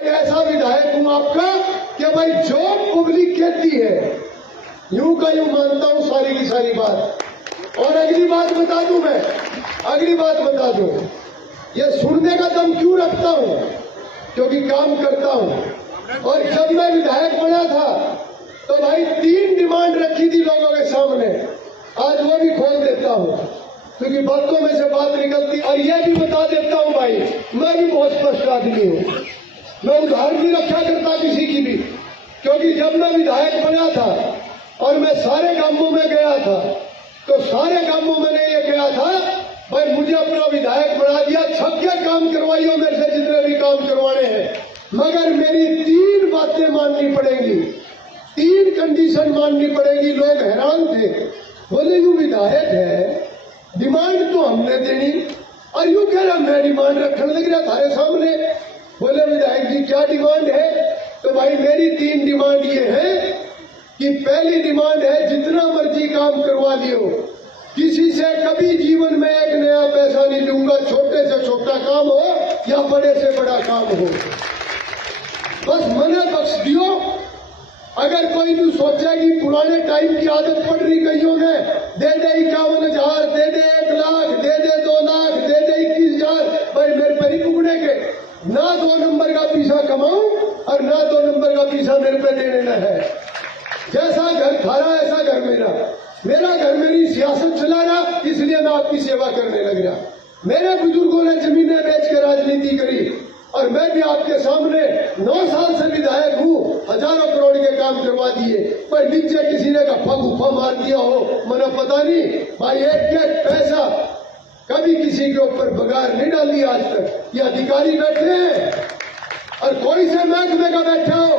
ऐसा विधायक हूं आपका कि भाई जो पब्लिक कहती है यूं का यूं मानता हूं सारी की सारी बात। और अगली बात बता दूं, मैं अगली बात बता दूं, ये सुनने का दम क्यों रखता हूं, क्योंकि काम करता हूं। और जब मैं विधायक बना था तो भाई 3 डिमांड रखी थी लोगों के सामने, आज वो भी खोल देता हूं क्योंकि बातों में से बात निकलती। और ये भी बता देता हूं भाई, मैं भी बहुत स्पष्ट आदमी हूं, मैं उधार नहीं रखा करता किसी की भी। क्योंकि जब मैं विधायक बना था और मैं सारे गांवों में गया था तो सारे गांवों में ये गया था भाई मुझे अपना विधायक बना दिया, छक्के काम करवाइयो मेरे से जितने भी काम करवाने हैं, मगर मेरी 3 बातें माननी पड़ेंगी, 3 कंडीशन माननी पड़ेगी। लोग हैरान थे, बोले यूं विधायक है डिमांड तो हमने देनी, और यूं कह रहा मैं डिमांड रखने लग रहा थारे सामने। बोले विधायक जी क्या डिमांड है? तो भाई मेरी 3 डिमांड ये है कि पहली डिमांड है जितना मर्जी काम करवा लियो, किसी से कभी जीवन में एक नया पैसा नहीं लूंगा, छोटे से छोटा काम हो या बड़े से बड़ा काम हो, बस मने बख्श दियो। अगर कोई तू सोचे कि पुराने टाइम की आदत पड़ रही कईयों ने, दे 51,000, दे 1 लाख, दे 2 लाख, दे 21,000, भाई मेरे पर ही पुगने के ना 2 नंबर का पैसा कमाऊं और ना 2 नंबर का पैसा मेरे पे देने न है। जैसा घर थारा ऐसा घर मेरा घर मेरी सियासत चला रहा, इसलिए मैं आपकी सेवा करने लग रहा। मेरे बुजुर्गों ने जमीनें बेच के राजनीति करी और मैं भी आपके सामने 9 साल से विधायक हूँ, हजारों करोड़ के काम करवा दिए। पर नीचे किसी ने गफ्फा गुफ्फा मार दिया हो मुझे पता नहीं, भाई एक पैसा कभी किसी के ऊपर बगार नहीं डाली आज तक। ये अधिकारी बैठे हैं और कोई से महकमे का बैठा हो,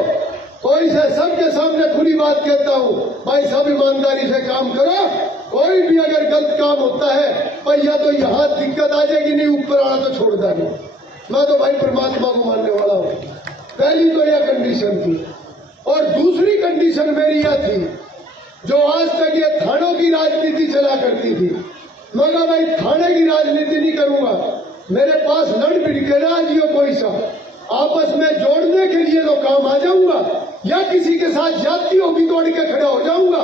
कोई से सबके सामने खुली बात कहता हूँ, भाई सब ईमानदारी से काम करो। कोई भी अगर गलत काम होता है भाई या तो यहाँ दिक्कत आ जाएगी, नहीं ऊपर आना तो छोड़ देंगे। मैं तो भाई परमात्मा को मानने वाला हूँ। पहली तो यह कंडीशन थी। और दूसरी कंडीशन मेरी यह थी, जो आज तक ये थानों की राजनीति चला करती थी, मगर भाई थाने की राजनीति नहीं करूंगा। मेरे पास लड़ भिड़ के ना जियो कोई सा, आपस में जोड़ने के लिए तो काम आ जाऊंगा, या किसी के साथ जाति होगी तोड़ के खड़ा हो जाऊंगा,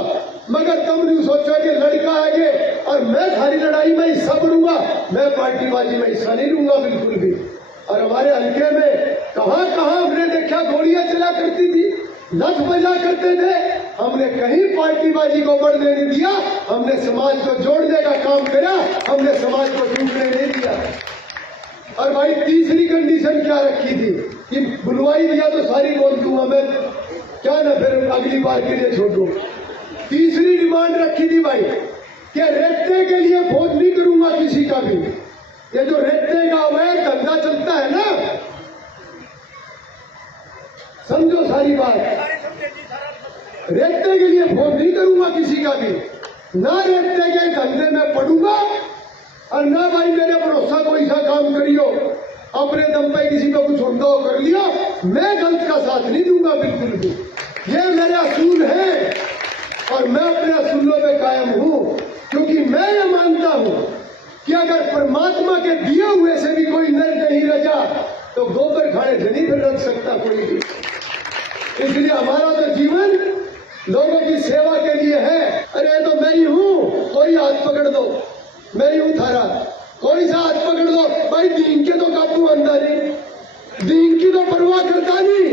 मगर तुम नहीं सोचो कि लड़का आगे और मैं थारी लड़ाई में हिस्सा बनूंगा। मैं पार्टीबाजी में हिस्सा नहीं लूंगा बिल्कुल भी। और हमारे हल्के में कहां हमने देखा गोलियां चला करती थी, लठ बजा करते थे, हमने कहीं पार्टीबाजी को बढ़ने नहीं दिया। हमने समाज को जोड़ने का काम किया, हमने समाज को टूटने नहीं दिया। और भाई तीसरी कंडीशन क्या रखी थी कि बुलवाई दिया तो सारी बोल दूंगा मैं, क्या ना फिर अगली बार के लिए छोड़ दूं। तीसरी डिमांड रखी थी भाई कि रेट्टे के लिए भोज नहीं करूंगा किसी का भी। ये जो रेट्टे का अवैध धंधा चलता है ना, समझो सारी बात, रेट्टे के लिए भोज नहीं करूंगा किसी का भी, ना रेट्टे के धंधे में पड़ूंगा और ना भाई मेरे भरोसा कोई सा काम करियो, अपने दम पे किसी को कुछ उड़दा कर लियो, मैं गलत का साथ नहीं दूंगा बिल्कुल भी। ये मेरे असूल है और मैं अपने असूलों पे कायम हूं, क्योंकि मैं ये मानता हूं कि अगर परमात्मा के दिए हुए से भी कोई नर नहीं रचा तो गोबर खाने से नहीं फिर रख सकता कोई भी। इसलिए हमारा तो जीवन लोगों की सेवा के लिए है। अरे तो मैं ही हूं, कोई हाथ पकड़ दो, मैं ही हूं थारा, कोई सा हाथ पकड़ दो। भाई दीन के तो काबू अंदर नहीं, दीन की तो परवाह करता नहीं,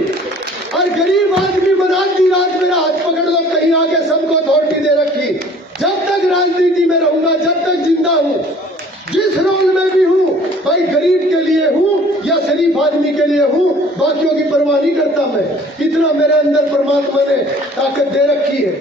और गरीब आदमी बना दी रात मेरा हाथ पकड़ दो, कहीं आके सबको अथॉरिटी दे रखी। जब तक राजनीति में रहूंगा, जब तक जिंदा हूं, जिस रोल में भी हूं, भाई गरीब के लिए हूं या शरीफ आदमी के लिए हूं, बाकियों की परवाह नहीं करता मैं। इतना मेरे अंदर परमात्मा ने ताकत दे रखी है।